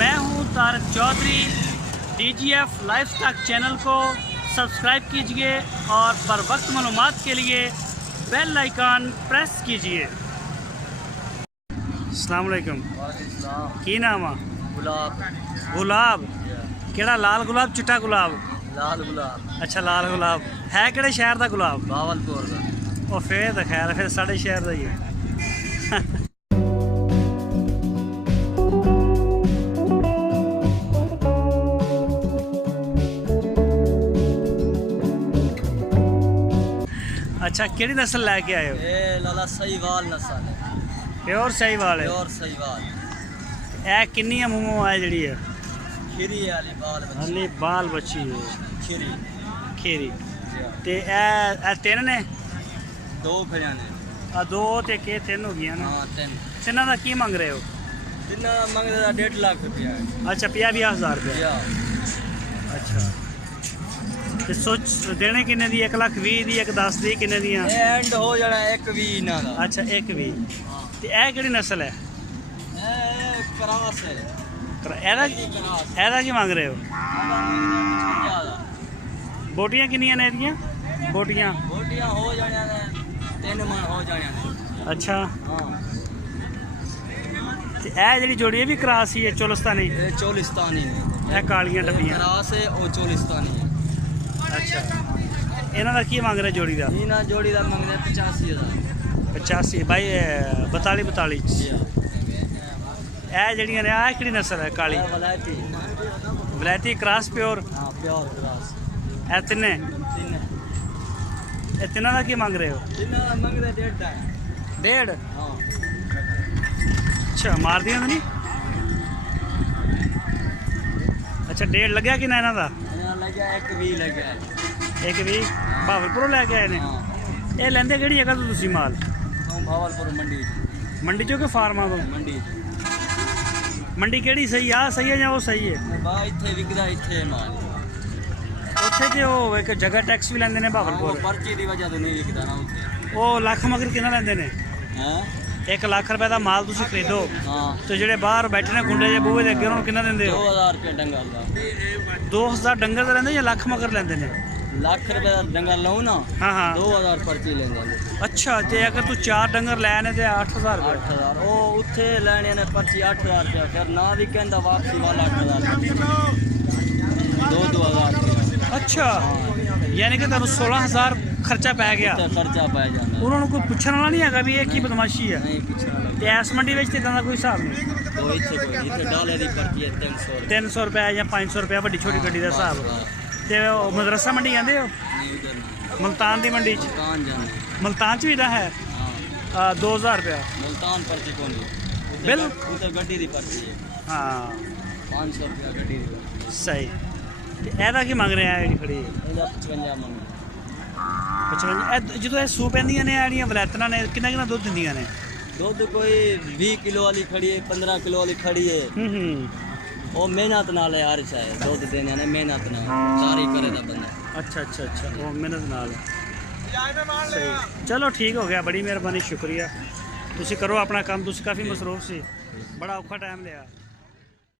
मैं हूं Tarak Chaudhary. DGF lifestyle channel को सब्सक्राइब कीजिए और बर वक्त मालूमात के लिए बेल आइकन प्रेस कीजिए। अस्सलाम वालेकुम। की नाम आ? गुलाब। गुलाब केड़ा? लाल गुलाब चिट्टा गुलाब? लाल गुलाब। अच्छा लाल गुलाब है किहड़े शहर दा गुलाब? बावलपुर का। ਉਹ ਫੇਰ ਤਾਂ ਖੈਰ ਫਿਰ ਸਾਡੇ ਸ਼ਹਿਰ ਦਾ ਹੀ ਹੈ। अच्छा ਕਿਹੜੀ ਨਸਲ ਲੈ ਕੇ ਆਏ ਹੋ? ਇਹ ਲਾਲਾ ਸਹੀਵਾਲ ਨਸਲ ਹੈ। ਪਿਓਰ ਸਹੀਵਾਲ ਹੈ। ਪਿਓਰ ਸਹੀਵਾਲ। ਇਹ ਕਿੰਨੀ ਮੂੰਹੋਂ ਆ ਜਿਹੜੀ ਹੈ? ਖੀਰੀ ਵਾਲੀ ਬਾਲ ਬੱਚੀ। ਹਲੇ ਬਾਲ ਬੱਚੀ ਹੈ। ਖੀਰੀ। ਖੀਰੀ ਤੇ ਇਹ ਤਿੰਨ ਨੇ? ਦੋ ਖੜਿਆ ਨੇ। ਆ ਦੋ ਤੇ ਕੇ ਤਿੰਨ ਹੋ ਗਈਆਂ ਨੇ। ਹਾਂ ਤਿੰਨ। ਤਿੰਨਾਂ ਦਾ ਕੀ ਮੰਗ ਰਹੇ ਹੋ? ਤਿੰਨਾਂ ਦਾ ਮੰਗਦੇ ਦਾ 1.5 ਲੱਖ ਰੁਪਇਆ ਹੈ। ਅੱਛਾ 50,000 ਰੁਪਇਆ। ਅੱਛਾ ਤੇ ਸੋਚ ਦੇਣੇ ਕਿੰਨੇ ਦੀ? 1,20,000 ਦੀ, 1,10,000 ਦੀ, ਕਿੰਨੇ ਦੀਆਂ? ਐਂਡ ਹੋ ਜਾਣਾ 1.20 ਇਹਨਾਂ ਦਾ। ਅੱਛਾ 1,20,000 ਤੇ ਇਹ ਕਿਹੜੀ ਨਸਲ ਹੈ? ਇਹ ਕਰਾਸ ਹੈ। ਇਹਦਾ ਕੀ ਮੰਗ ਰਹੇ ਹੋ? ਬੋਟੀਆਂ ਕਿੰਨੀਆਂ ਨੇ ਇਹਦੀਆਂ? ਬੋਟੀਆਂ ਹੋ ਜਾਣੀਆਂ ਨੇ 3 ਮਣ ਹੋ ਜਾਣੀਆਂ ਨੇ। ਅੱਛਾ ਹਾਂ ਤੇ ਇਹ ਜਿਹੜੀ ਜੋੜੀ ਇਹ ਵੀ ਕਰਾਸ ਹੀ ਹੈ ਚੋਲਿਸਤਾਨੀ? ਇਹ ਚੋਲਿਸਤਾਨੀ ਨੇ। ਇਹ ਕਾਲੀਆਂ ਡੱਬੀਆਂ ਕਰਾਸ ਹੈ, ਉਹ ਚੋਲਿਸਤਾਨੀ ਹੈ। ਅੱਛਾ ਇਹਨਾਂ ਦਾ ਕੀ ਮੰਗ ਰਹੇ ਜੋੜੀ ਦਾ? ਇਹਨਾਂ ਜੋੜੀ ਦਾ ਮੰਗਦੇ 85,000। 85 ਬਾਈ 42 ਇਹ ਜਿਹੜੀਆਂ ਨੇ ਆਹ ਕਿਹੜੀ ਨਸਲ ਹੈ? ਕਾਲੀ ਵਲਾਇਤੀ। ਵਲੈਤੀ ਕਰਾਸ ਪਿਓਰ? ਹਾਂ ਪਿਓਰ ਕਰਾਸ। ਇਹ ਤਿੰਨੇ? ਤਿੰਨ। ਇਹ ਤਿੰਨਾਂ ਦਾ ਕੀ ਮੰਗ ਰਹੇ ਹੋ? ਤਿੰਨਾਂ ਦਾ ਮੰਗਦੇ 1.5 ਦਾ। 1.5? ਹਾਂ। ਅੱਛਾ ਮਾਰਦੀਆਂ ਤਾਂ ਨਹੀਂ? ਅੱਛਾ 1.5 ਲੱਗਿਆ ਕਿੰਨਾ ਇਹਨਾਂ ਦਾ? ਇਹਨਾਂ ਲੱਗਿਆ 1.20 ਲੱਗਿਆ। 1.20 ਭਾਵਲਪੁਰੋਂ ਲੈ ਕੇ ਆਏ ਨੇ? ਹਾਂ। ਇਹ ਲੈਂਦੇ ਕਿਹੜੀ ਜਗ੍ਹਾ ਤੋਂ ਤੁਸੀਂ ਮਾਲ? ਭਾਵਲਪੁਰ ਮੰਡੀ। ਮੰਡੀ ਚੋਂ ਕਿ ਫਾਰਮਾਂ ਤੋਂ? ਮੰਡੀ। ਮੰਡੀ ਕਿਹੜੀ ਸਹੀ ਆ? ਸਹੀ ਹੈ ਜਾਂ ਉਹ ਸਹੀ ਹੈ? ਬਾ ਇੱਥੇ ਵਿਕਦਾ ਇੱਥੇ ਮਾਲ। ਉੱਥੇ ਤੇ ਉਹ ਇੱਕ ਜਗ੍ਹਾ ਟੈਕਸ ਵੀ ਲੈਂਦੇ ਨੇ ਉਹ ਭਾਵਲਪੁਰ। ਪਰਚੀ ਦੀ ਵਜ੍ਹਾ ਤੋਂ ਨਹੀਂ ਵਿਕਦਾ ਨਾ ਉੱਥੇ। ਉਹ ਲੱਖ ਮਗਰ ਕਿੰਨਾ ਲੈਂਦੇ ਨੇ? ਹਾਂ 1 ਲੱਖ ਰੁਪਏ ਦਾ ਮਾਲ ਤੁਸੀਂ ਖਰੀਦੋ ਹਾਂ। ਤੇ ਜਿਹੜੇ ਬਾਹਰ ਬੈਠੇ ਨੇ ਗੁੰਡੇ ਜੇ ਬੂਹੇ ਦੇ ਅੱਗੇ ਉਹਨਾਂ ਨੂੰ ਕਿੰਨਾ ਦਿੰਦੇ ਹੋ? 2000 ਰੁਪਏ ਡੰਗਰ ਦਾ। 2000 ਡੰਗਰ ਦਾ ਲੈਂਦੇ ਜਾਂ ਲੱਖ ਮਗਰ ਲੈਂਦੇ ਨੇ? ਲੱਖ ਰੁਪਏ ਦਾ ਡੰਗਰ ਲਊ ਨਾ। ਹਾਂ ਹਾਂ 2000 ਪਰਚੀ ਲੈਂਦੇ ਨੇ। ਅੱਛਾ ਤੇ ਅਗਰ ਤੂੰ 4 ਡੰਗਰ ਲੈ ਨੇ ਤੇ 8000 ਰੁਪਏ? 8000 ਉਹ ਉੱਥੇ ਲੈਣੇ ਨੇ ਪਰਚੀ 8000 ਰੁਪਏ। ਫਿਰ ਨਾ ਵੀ ਕਹਿੰਦਾ ਵਾਪਸੀ ਵਾਲਾ 8000 2-2000 ਰੁਪਏ। ਅੱਛਾ ਯਾਨੀ ਕਿ ਤੁਹਾਨੂੰ 16000 ਖਰਚਾ ਪੈ ਗਿਆ। ਤੇ ਖਰਚਾ ਪੈ ਜਾਂਦਾ। ਉਹਨਾਂ ਨੂੰ ਕੋਈ ਪੁੱਛਣ ਵਾਲਾ ਨਹੀਂ ਹੈਗਾ ਵੀ ਇਹ ਕੀ ਬਦਮਾਸ਼ੀ ਹੈ? ਨਹੀਂ ਪੁੱਛਣਾ। ਤੇ ਇਸ ਮੰਡੀ ਵਿੱਚ ਤੇ ਇਦਾਂ ਦਾ ਕੋਈ ਹਿਸਾਬ ਨਹੀਂ? ਕੋਈ ਇੱਥੇ ਡਾਲੇ ਦੀ ਪਰਚੀ ਹੈ 300 ਰੁਪਏ। 300 ਰੁਪਏ ਜਾਂ 500 ਰੁਪਏ ਵੱਡੀ ਛੋਟੀ ਗੱਡੀ ਦਾ ਹਿਸਾਬ। ਤੇ ਉਹ ਮਦਰਸਾ ਮੰਡੀ ਜਾਂਦੇ ਹੋ? ਮਲਤਾਨ ਦੀ ਮੰਡੀ 'ਚ? ਮੁਲਤਾਨ ਜਾਂਦੇ। ਮਲਤਾਨ 'ਚ ਵੀ ਦਾ ਹੈ? ਹਾਂ 2000 ਰੁਪਇਆ ਮੁਲਤਾਨ ਪਰਚੀ ਕੋਲ ਨਹੀਂ। ਬਿਲ ਉੱਥੇ ਗੱਡੀ ਦੀ ਪਰਚੀ ਹੈ। ਹਾਂ 500 ਰੁਪਏ ਗੱਡੀ ਦੀ। ਸਹੀ ਤੇ ਇਹਦਾ ਕੀ ਮੰਗ ਰਿਹਾ ਜਿਹੜੀ ਖੜੀ? ਇਹਦਾ 55 ਮੰਗ। 55 ਇਹ ਜਦੋਂ ਇਹ ਸੂ ਪੈਂਦੀਆਂ ਨੇ ਜਿਹੜੀਆਂ ਵਲੈਤਨਾਂ ਨੇ ਕਿੰਨਾ ਕਿੰਨਾ ਦੁੱਧ ਦਿੰਦੀਆਂ ਨੇ? ਦੁੱਧ ਕੋਈ 20 ਕਿਲੋ ਵਾਲੀ ਖੜੀ ਹੈ, 15 ਕਿਲੋ ਵਾਲੀ ਖੜੀ ਹੈ। ਉਹ ਮਿਹਨਤ ਨਾਲ ਹੈ ਹਰ ਸ਼ਾਇ ਦੁੱਧ ਦੇਣੇ ਨੇ। ਮਿਹਨਤ ਨਾਲ ਸਾਰੀ ਕਰੇ ਦਾ ਬੰਦਾ। ਅੱਛਾ ਅੱਛਾ ਅੱਛਾ ਉਹ ਮਿਹਨਤ ਨਾਲ। ਸਹੀ ਚਲੋ ਠੀਕ ਹੋ ਗਿਆ। ਬੜੀ ਮਿਹਰਬਾਨੀ ਸ਼ੁਕਰੀਆ। ਤੁਸੀਂ ਕਰੋ ਆਪਣਾ ਕੰਮ। ਤੁਸੀਂ ਕਾਫੀ ਮਸਰੂਫ ਸੀ। ਬੜਾ ਔਖਾ ਟਾਈਮ ਲਿਆ।